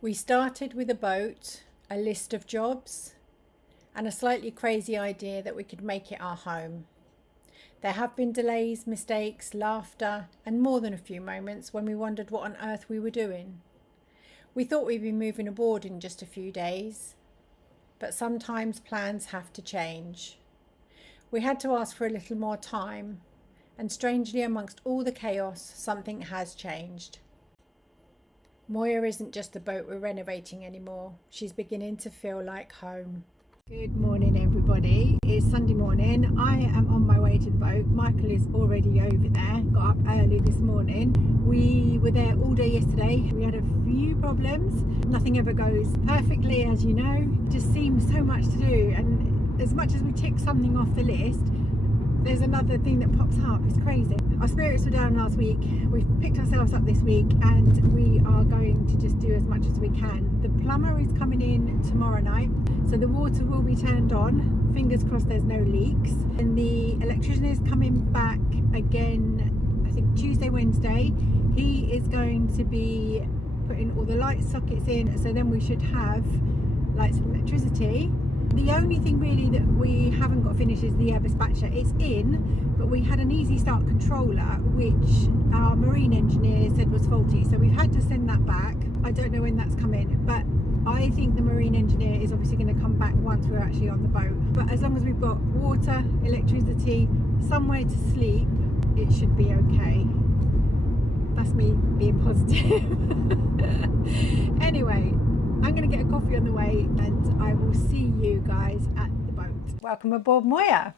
We started with a boat, a list of jobs, and a slightly crazy idea that we could make it our home. There have been delays, mistakes, laughter, and more than a few moments when we wondered what on earth we were doing. We thought we'd be moving aboard in just a few days, but sometimes plans have to change. We had to ask for a little more time, and strangely, amongst all the chaos, something has changed. Moya isn't just the boat we're renovating anymore. She's beginning to feel like home. Good morning, everybody. It's Sunday morning. I am on my way to the boat. Michael is already over there. Got up early this morning. We were there all day yesterday. We had a few problems. Nothing ever goes perfectly, as you know. It just seems so much to do. And as much as we tick something off the list, there's another thing that pops up. It's crazy. Our spirits were down last week. We've picked ourselves up this week and we are going to just do as much as we can. The plumber is coming in tomorrow night, so the water will be turned on. Fingers crossed there's no leaks. And the electrician is coming back again, I think Tuesday, Wednesday. He is going to be putting all the light sockets in, so then we should have lights and electricity. The only thing really that we haven't got finished is the air dispatcher. It's in, but we had an easy start controller which our marine engineer said was faulty, so we've had to send that back. I don't know when that's coming, but I think the marine engineer is obviously going to come back once we're actually on the boat. But as long as we've got water, electricity, somewhere to sleep, it should be okay. That's me being positive. Anyway, I'm going to get a coffee on the way and I will see you guys at the boat. Welcome aboard, Moya.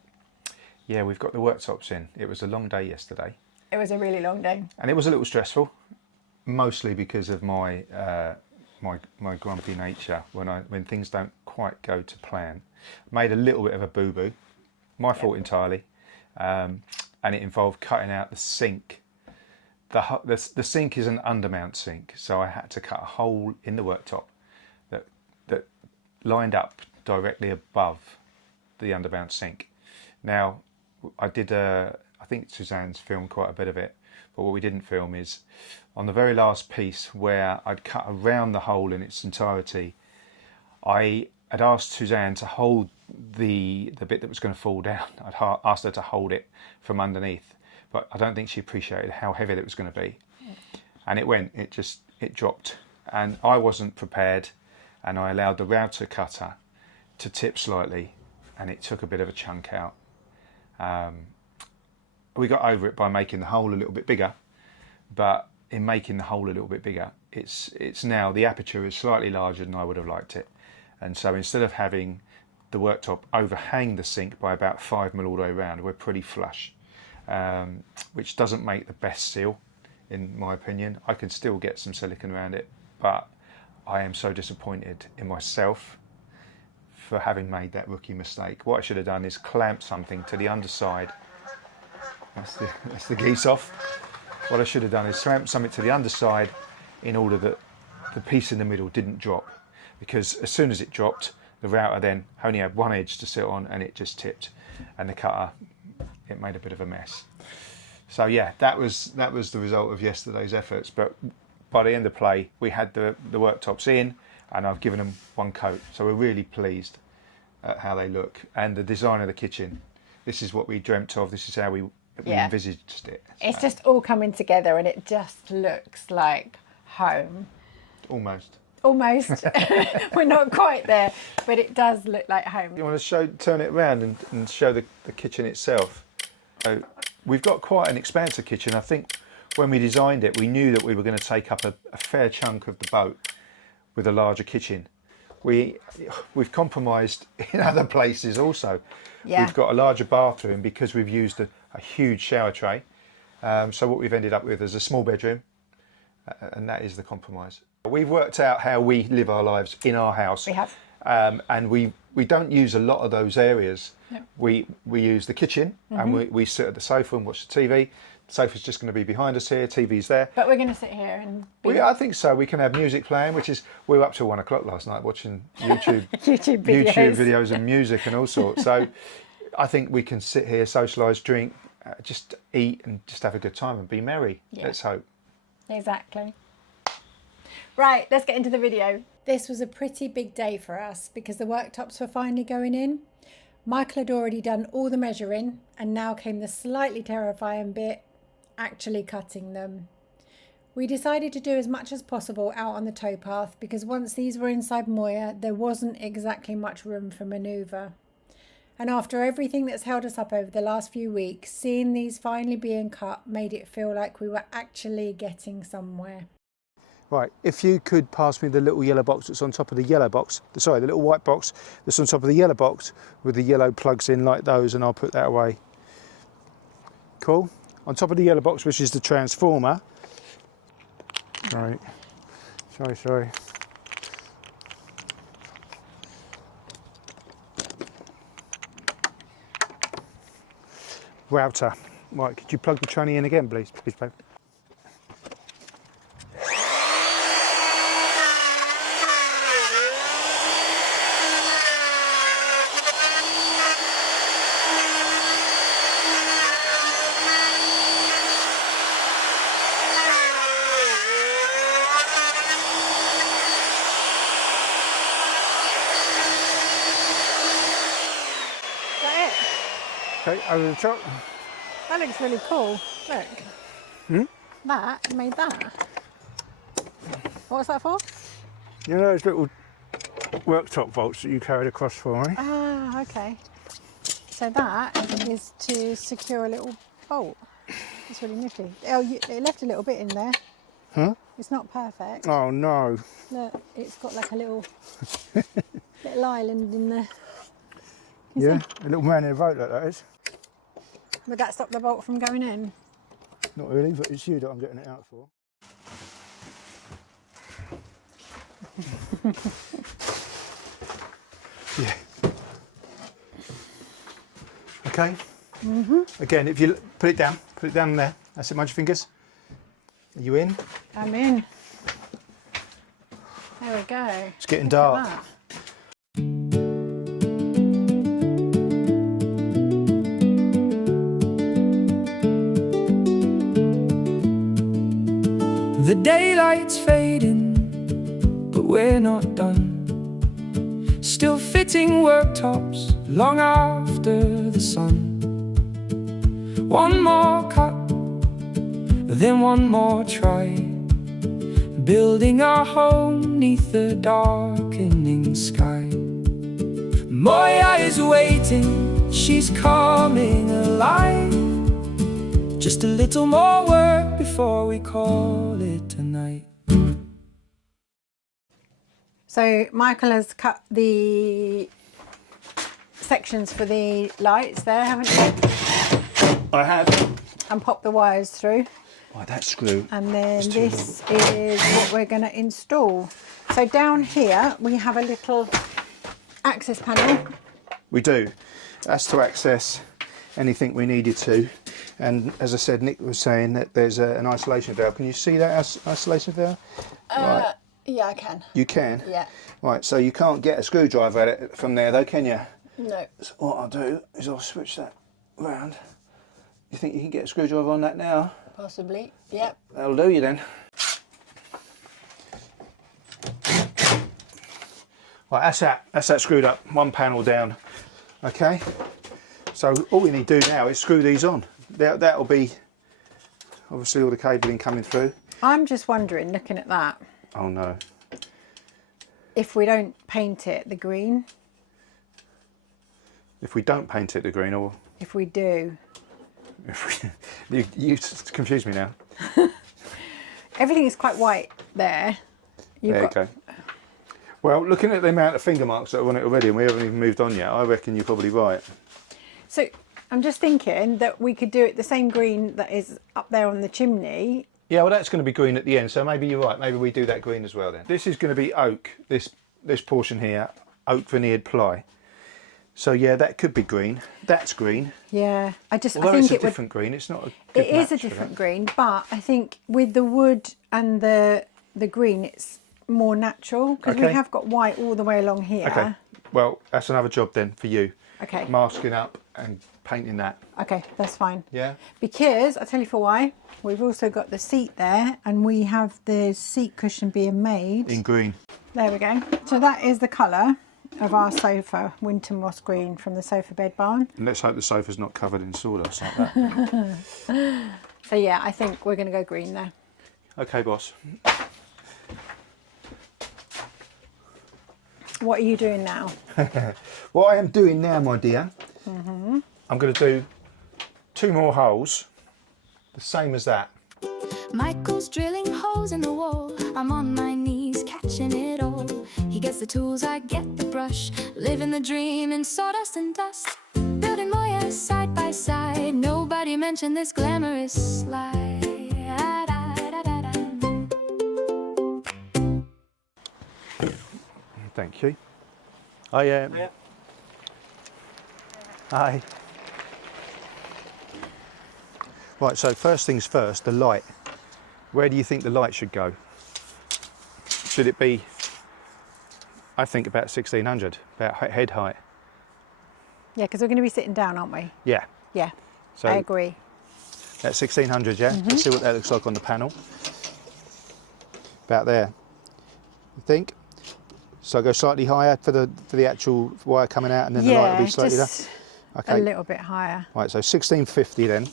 Yeah, we've got the worktops in. It was a long day yesterday. It was a really long day. And it was a little stressful, mostly because of my my grumpy nature when things don't quite go to plan. Made a little bit of a boo-boo, my fault entirely, and it involved cutting out the sink. The sink is an undermount sink, so I had to cut a hole in the worktop that lined up directly above the undermount sink. Now, I think Suzanne's filmed quite a bit of it, but what we didn't film is on the very last piece where I'd cut around the hole in its entirety. I had asked Suzanne to hold the bit that was going to fall down. I'd asked her to hold it from underneath, but I don't think she appreciated how heavy it was going to be. And it dropped, and I wasn't prepared, and I allowed the router cutter to tip slightly, and it took a bit of a chunk out. We got over it by making the hole a little bit bigger, but in making the hole a little bit bigger, it's now the aperture is slightly larger than I would have liked it, and so instead of having the worktop overhang the sink by about 5 mil all the way around, we're pretty flush, which doesn't make the best seal, in my opinion. I can still get some silicone around it, but I am so disappointed in myself for having made that rookie mistake. What I should have done is clamp something to the underside. That's the geese off. What I should have done is clamp something to the underside in order that the piece in the middle didn't drop, because as soon as it dropped, the router then only had one edge to sit on and it just tipped, and the cutter, it made a bit of a mess. So yeah, that was the result of yesterday's efforts. But by the end of play, we had the worktops in, and I've given them one coat. So we're really pleased at how they look. And the design of the kitchen, this is what we dreamt of. This is how we envisaged it. It's just all coming together and it just looks like home. Almost. We're not quite there, but it does look like home. You want to turn it around and show the kitchen itself? So we've got quite an expansive kitchen. I think when we designed it, we knew that we were going to take up a fair chunk of the boat with a larger kitchen. We've compromised in other places also. Yeah. We've got a larger bathroom because we've used a huge shower tray. So what we've ended up with is a small bedroom, and that is the compromise. We've worked out how we live our lives in our house. We have. And we don't use a lot of those areas. No. We use the kitchen, and we sit at the sofa and watch the TV. The sofa's just going to be behind us here, TV's there. But we're going to sit here and I think so. We can have music playing, we were up till 1 o'clock last night watching YouTube YouTube videos and music and all sorts. So I think we can sit here, socialise, drink, just eat and just have a good time and be merry. Yeah. Let's hope. Exactly. Right, let's get into the video. This was a pretty big day for us because the worktops were finally going in. Michael had already done all the measuring and now came the slightly terrifying bit, actually cutting them. We decided to do as much as possible out on the towpath because once these were inside Moya, there wasn't exactly much room for manoeuvre. And after everything that's held us up over the last few weeks, seeing these finally being cut made it feel like we were actually getting somewhere. Right, if you could pass me the little yellow box that's on top of the yellow box, sorry, the little white box that's on top of the yellow box with the yellow plugs in like those, and I'll put that away. Cool. On top of the yellow box, which is the transformer. Right, sorry. Router. Right, could you plug the tranny in again, please, babe? Okay, over the top. That looks really cool. Look. That, you made that. What was that for? You know those little worktop bolts that you carried across for me? Ah, okay. So that is to secure a little bolt. It's really nifty. Oh, it left a little bit in there. Huh? It's not perfect. Oh no. Look, it's got like a little island in there. Yeah, a little man in a boat like that is. Would that stop the bolt from going in? Not really, but it's you that I'm getting it out for. Yeah. Okay. Again, if you put it down there. That's it, mind your fingers. Are you in? I'm in. There we go. It's getting Look dark. at that. The daylight's fading, but we're not done. Still fitting worktops long after the sun. One more cut, then one more try. Building our home neath the darkening sky. Moya is waiting, she's coming alive. Just a little more work before we call it a night. So Michael has cut the sections for the lights there, haven't you? I have. And popped the wires through. Right, that screw. And then this is what we're going to install. So down here we have a little access panel. We do. That's to access anything we needed to. And as I said, Nick was saying that there's an isolation valve. Can you see that isolation valve? Right. Yeah, I can. You can? Yeah. Right, so you can't get a screwdriver at it from there though, can you? No. So what I'll do is I'll switch that round. You think you can get a screwdriver on that now? Possibly. Yep. That'll do you then. Right, that's that screwed up, one panel down. Okay, so all we need to do now is screw these on. That'll be obviously all the cabling coming through. I'm just wondering, looking at that, Oh no. if we don't paint it the green, If we don't paint it the green, or if we do. if we, you confuse me now. Everything is quite white there. There you go. Well, looking at the amount of finger marks that are on it already, and we haven't even moved on yet, I reckon you're probably right. So I'm just thinking that we could do it the same green that is up there on the chimney. Yeah, well, that's going to be green at the end, so maybe you're right. Maybe we do that green as well then. This is going to be oak, this portion here, oak veneered ply. So yeah, that could be green. That's green. Yeah, I Although think it's a it would. different green, it's not a good It is a match for different that. green, but I think with the wood and the green, it's more natural because we Okay. have got white all the way along here. Okay, well, that's another job then for you. Okay. Masking up and painting that. Okay, that's fine. Yeah. Because, I'll tell you for why. We've also got the seat there, and we have the seat cushion being made. In green. There we go. So that is the colour of our sofa, Winter Moss Green, from the Sofa Bed Barn. And let's hope the sofa's not covered in sawdust like that. So yeah, I think we're going to go green there. Okay, boss. What are you doing now? What I am doing now, my dear, I'm going to do 2 more holes, the same as that. Michael's drilling holes in the wall. I'm on my knees catching it all. He gets the tools, I get the brush. Living the dream in sawdust and dust. Building Moya side by side. Nobody mentioned this glamorous slide. Thank you. I am. Hi. Right, so first things first, the light. Where do you think the light should go? Should it be, I think about 1600, about head height? Yeah, because we're going to be sitting down, aren't we? Yeah. Yeah, So I agree. at 1600, yeah? Let's see what that looks like on the panel. About there. You think? So go slightly higher for the actual wire coming out, and then the light will be slightly just down. Okay. a little bit higher. Right, so 1650 then.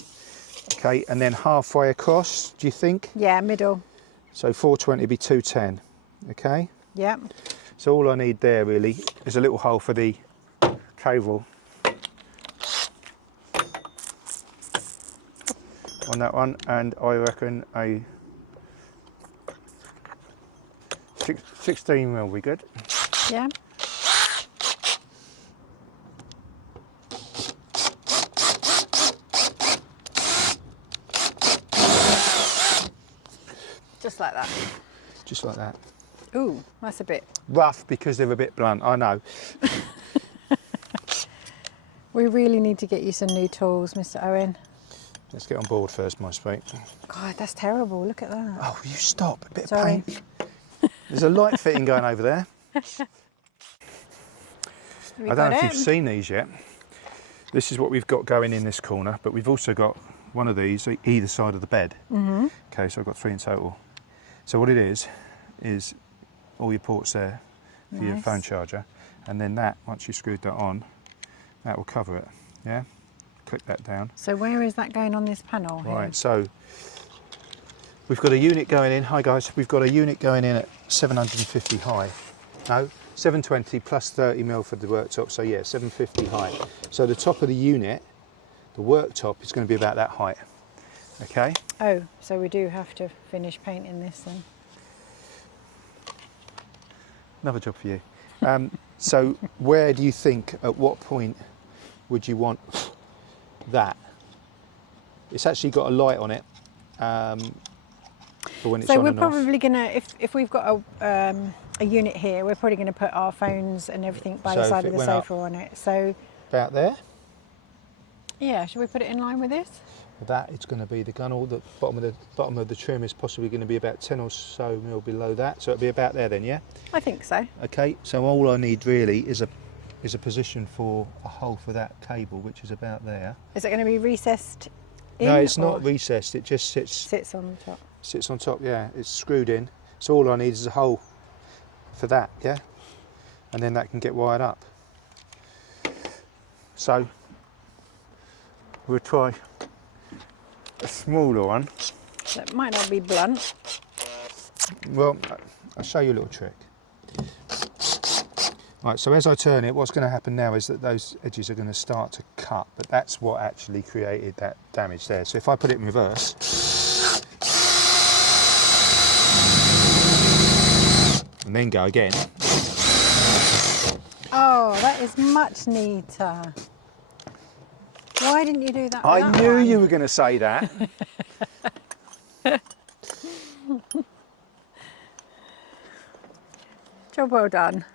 Okay, and then halfway across, do you think? Yeah, middle. So 420 would be 210. Okay? Yeah. So all I need there really is a little hole for the cable on that one, and I reckon a 16 will be good. Yeah. Just like that. Just like that. Ooh, that's a bit. Rough because they're a bit blunt, I know. We really need to get you some new tools, Mr. Owen. Let's get on board first, my sweet. God, that's terrible. Look at that. Oh, you stop. A bit Sorry. of paint. There's a light fitting going over there. I don't know if you've seen these yet. This is what we've got going in this corner, but we've also got one of these either side of the bed. Okay, so I've got 3 in total. So what it is all your ports there for your phone charger, and then that, once you've screwed that on, that will cover it. Yeah, click that down. So where is that going on this panel here? Right, so we've got a unit going in. Hi guys, we've got a unit going in at 750 high. No, 720 plus 30 mil for the worktop. So yeah, 750 high. So the top of the unit, the worktop, is going to be about that height. Okay. Oh, so we do have to finish painting this then. Another job for you. So where do you think, at what point would you want that? It's actually got a light on it for when it's So on we're and off. probably gonna, if we've got a unit here, we're probably gonna put our phones and everything by So the if side it of the went up- sofa on it. So About there. yeah, should we put it in line with this? That it's going to be the gunnel. The bottom of the trim is possibly going to be about 10 or so mil below that. So it'll be about there then, yeah. I think so. Okay. So all I need really is a position for a hole for that cable, which is about there. Is it going to be recessed in? No, it's or not recessed. It just sits on the top. sits on top. Yeah, it's screwed in. So all I need is a hole for that, yeah, and then that can get wired up. So we'll try a smaller one. That might not be blunt. Well, I'll show you a little trick. Right, so as I turn it, what's going to happen now is that those edges are going to start to cut, but that's what actually created that damage there. So if I put it in reverse, and then go again. Oh, that is much neater. Why didn't you do that? I with that knew one? you were going to say that. Job well done.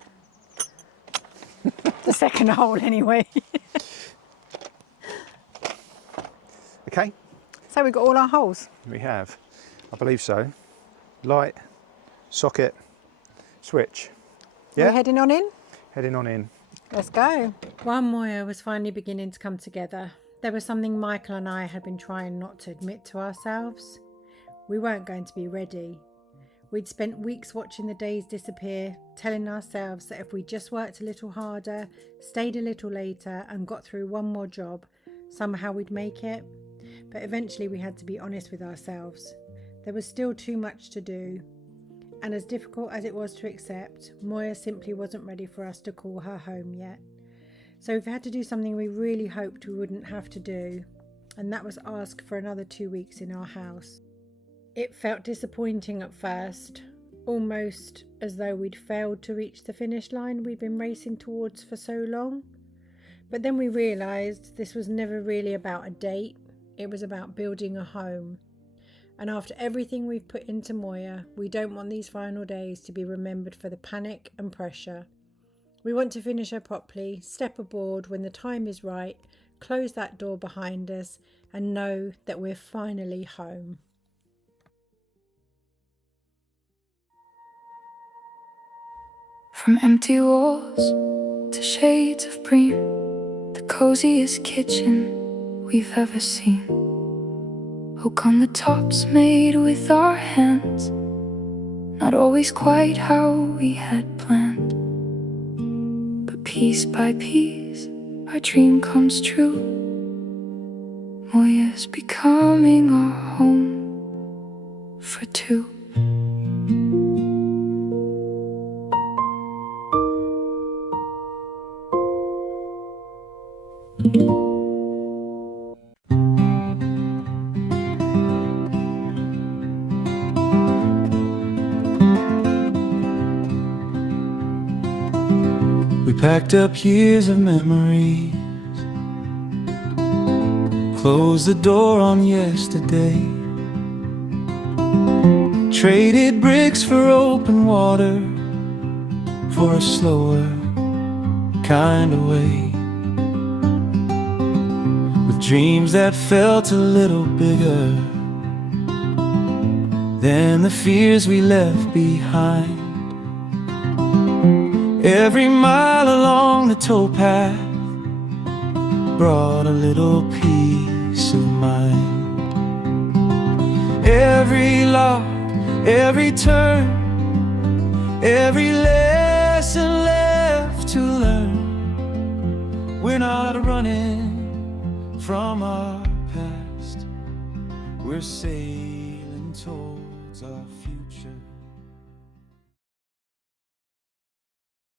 The second hole, anyway. Okay, So we've got all our holes. we have. I believe so. Light, socket, switch. We're Yeah, heading on in. heading on in. Let's go. While Moya was finally beginning to come together, there was something Michael and I had been trying not to admit to ourselves. We weren't going to be ready. We'd spent weeks watching the days disappear, telling ourselves that if we just worked a little harder, stayed a little later, and got through one more job, somehow we'd make it. But eventually we had to be honest with ourselves. There was still too much to do. And as difficult as it was to accept, Moya simply wasn't ready for us to call her home yet. So we've had to do something we really hoped we wouldn't have to do, and that was ask for another 2 weeks in our house. It felt disappointing at first, almost as though we'd failed to reach the finish line we'd been racing towards for so long. But then we realised this was never really about a date, it was about building a home. And after everything we've put into Moya, we don't want these final days to be remembered for the panic and pressure. We want to finish her properly, step aboard when the time is right, close that door behind us, and know that we're finally home. From empty walls to shades of green, the coziest kitchen we've ever seen. Oak on the tops made with our hands, not always quite how we had planned. But piece by piece, our dream comes true. Moya's becoming our home for two. We packed up years of memories, closed the door on yesterday, traded bricks for open water, for a slower kind of way, with dreams that felt a little bigger than the fears we left behind. Every mile along the towpath brought a little peace of mind. Every lock, every turn, every lesson left to learn. We're not running from our past, we're sailing towards our